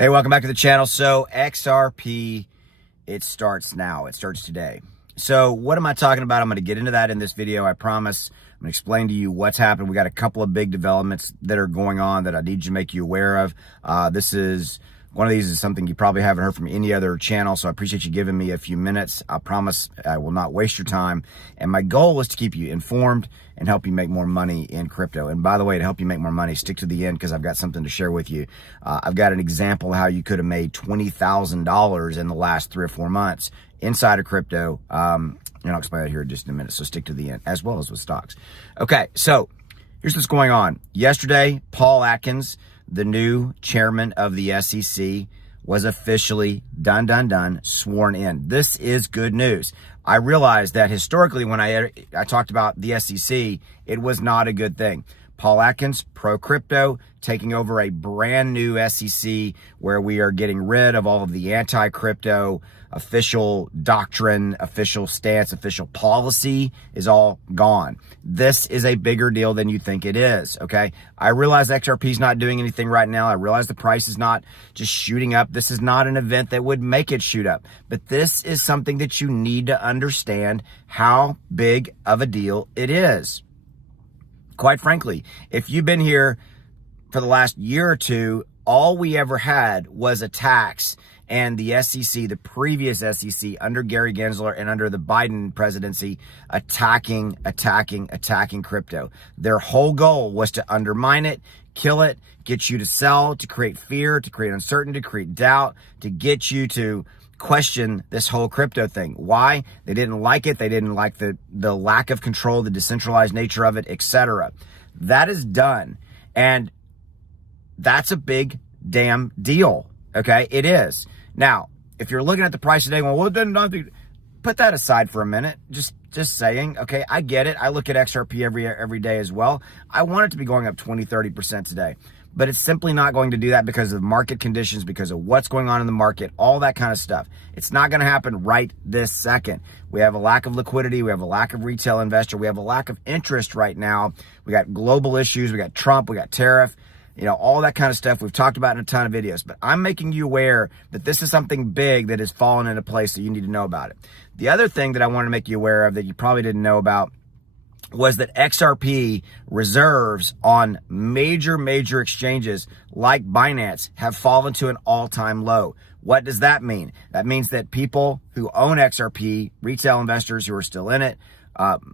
Hey, welcome back to the channel. So XRP, it starts now. It starts today. So what am I talking about? I'm going to get into that in this video. I promise. I'm going to explain to you what's happened. We got a couple of big developments that are going on that I need to make you aware of. One of these is something you probably haven't heard from any other channel, so I appreciate you giving me a few minutes. I promise I will not waste your time. And my goal is to keep you informed and help you make more money in crypto. And by the way, to help you make more money, stick to the end because I've got something to share with you. I've got an example of how you could have made $20,000 in the last 3 or 4 months inside of crypto. And I'll explain that here in just a minute, so stick to the end, as well as with stocks. Okay, so here's what's going on. Yesterday, Paul Atkins, the new chairman of the SEC, was officially sworn in. This is good news. I realized that historically when I talked about the SEC, it was not a good thing. Paul Atkins, pro-crypto, taking over a brand new SEC where we are getting rid of all of the anti-crypto official doctrine, official stance, official policy is all gone. This is a bigger deal than you think it is, okay? I realize XRP is not doing anything right now. I realize the price is not just shooting up. This is not an event that would make it shoot up. But this is something that you need to understand how big of a deal it is. Quite frankly, if you've been here for the last year or two, all we ever had was attacks, and the SEC, the previous SEC under Gary Gensler and under the Biden presidency, attacking crypto. Their whole goal was to undermine it, kill it, get you to sell, to create fear, to create uncertainty, to create doubt, to get you to question this whole crypto thing. Why? They didn't like it. They didn't like the lack of control, the decentralized nature of it, etc. That is done. And that's a big damn deal. Okay? It is. Now, if you're looking at the price today, well, it doesn't put that aside for a minute. Just saying, okay, I get it. I look at XRP every day as well. I want it to be going up 20, 30% today. But it's simply not going to do that because of market conditions, because of what's going on in the market, all that kind of stuff. It's not going to happen right this second. We have a lack of liquidity. We have a lack of retail investor. We have a lack of interest right now. We got global issues. We got Trump. We got tariff. All that kind of stuff we've talked about in a ton of videos. But I'm making you aware that this is something big that has fallen into place, so you need to know about it. The other thing that I want to make you aware of that you probably didn't know about was that XRP reserves on major exchanges like Binance have fallen to an all-time low. What does that mean? That means that people who own XRP, retail investors who are still in it,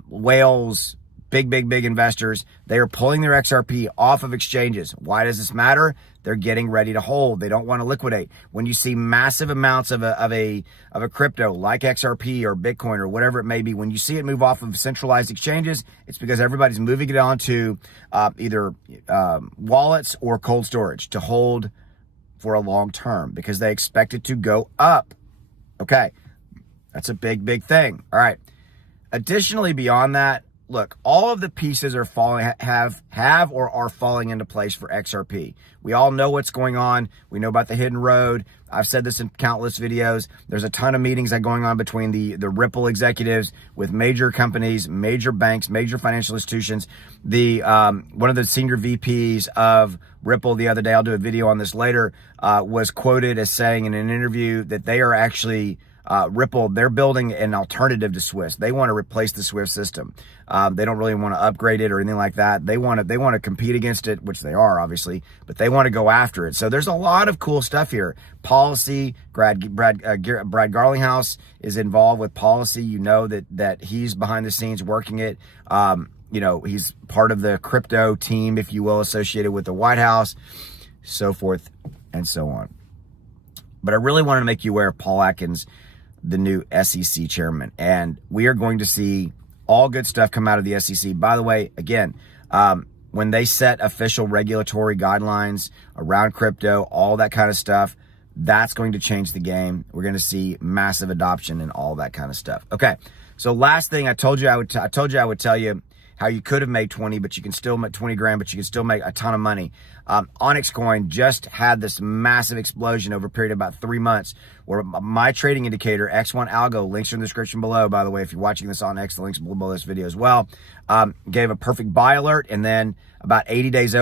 whales, big investors, they are pulling their XRP off of exchanges. Why does this matter? They're getting ready to hold. They don't want to liquidate. When you see massive amounts of a crypto like XRP or Bitcoin or whatever it may be, when you see it move off of centralized exchanges, it's because everybody's moving it onto either wallets or cold storage to hold for a long term because they expect it to go up. Okay, that's a big thing. All right. Additionally, beyond that, look, all of the pieces are falling, have or are falling into place for XRP. We all know what's going on. We know about the hidden road. I've said this in countless videos. There's a ton of meetings that are going on between the Ripple executives with major companies, major banks, major financial institutions. One of the senior VPs of Ripple the other day, I'll do a video on this later, was quoted as saying in an interview that they are actually Ripple, they're building an alternative to Swift. They want to replace the Swift system. They don't really want to upgrade it or anything like that. They want to compete against it, which they are obviously, but they want to go after it. So there's a lot of cool stuff here. Policy, Brad Garlinghouse is involved with policy. You know that he's behind the scenes working it. He's part of the crypto team, if you will, associated with the White House, so forth and so on. But I really wanted to make you aware of Paul Atkins, the new SEC chairman. And we are going to see all good stuff come out of the SEC. By the way, again, when they set official regulatory guidelines around crypto, all that kind of stuff, that's going to change the game. We're going to see massive adoption and all that kind of stuff. Okay. So last thing I told you I would tell you how you could have made 20, but you can still make 20 grand, but you can still make a ton of money. Onyx Coin just had this massive explosion over a period of about 3 months where my trading indicator, X1 Algo, links are in the description below. By the way, if you're watching this on X, the links below this video as well, gave a perfect buy alert. And then about 80 days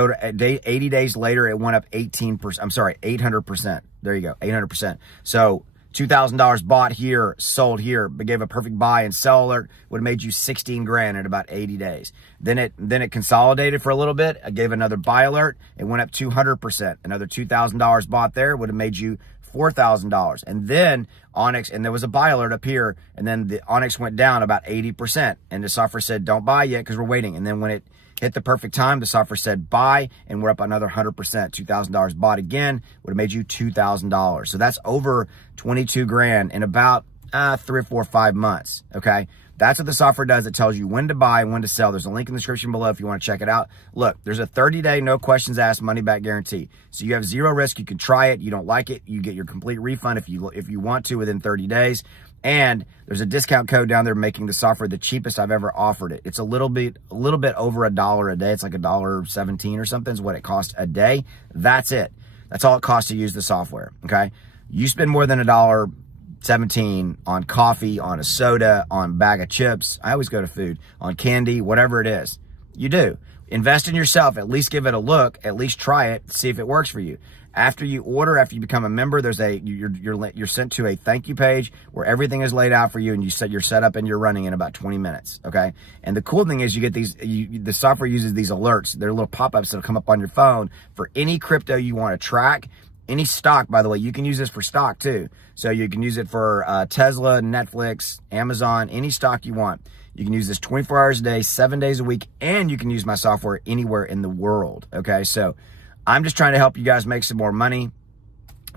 later, it went up 800%. There you go, 800%. So $2,000 bought here, sold here, but gave a perfect buy and sell alert, would have made you 16 grand in about 80 days. Then it consolidated for a little bit. I gave another buy alert. It went up 200%. Another $2,000 bought there would have made you $4,000. And then Onyx, and there was a buy alert up here, and then the Onyx went down about 80%. And the software said, don't buy yet because we're waiting. And then when it hit the perfect time, the software said buy, and we're up another 100%. $2,000 bought again would have made you $2,000. So that's over 22 grand in about 3 or 4 or 5 months. Okay. That's what the software does. It tells you when to buy and when to sell. There's a link in the description below if you want to check it out. Look, there's a 30-day, no questions asked, money back guarantee. So you have zero risk. You can try it. You don't like it, you get your complete refund if you want to within 30 days. And there's a discount code down there making the software the cheapest I've ever offered it. It's a little bit over $1 a day. It's like $1.17 or something is what it costs a day. That's it. That's all it costs to use the software. Okay. You spend more than $1.17 on coffee, on a soda, on a bag of chips. I always go to food, on candy, whatever it is. You do. Invest in yourself. At least give it a look. At least try it. See if it works for you. After you order, after you become a member, there's you're sent to a thank you page where everything is laid out for you, and you're set up and you're running in about 20 minutes. Okay. And the cool thing is you get the software uses these alerts. They're little pop-ups that'll come up on your phone for any crypto you want to track. Any stock, by the way, you can use this for stock too. So you can use it for Tesla, Netflix, Amazon, any stock you want. You can use this 24 hours a day, 7 days a week, and you can use my software anywhere in the world. Okay. So I'm just trying to help you guys make some more money.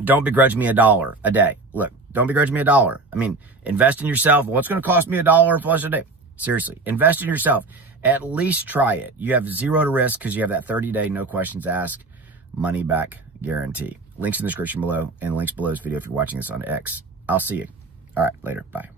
Don't begrudge me $1 a day. Look, don't begrudge me $1. I mean, invest in yourself. Well, it's going to cost me $1 plus a day. Seriously, invest in yourself. At least try it. You have zero to risk because you have that 30-day, no questions asked, money back guarantee. Links in the description below and links below this video if you're watching this on X. I'll see you. All right, later. Bye.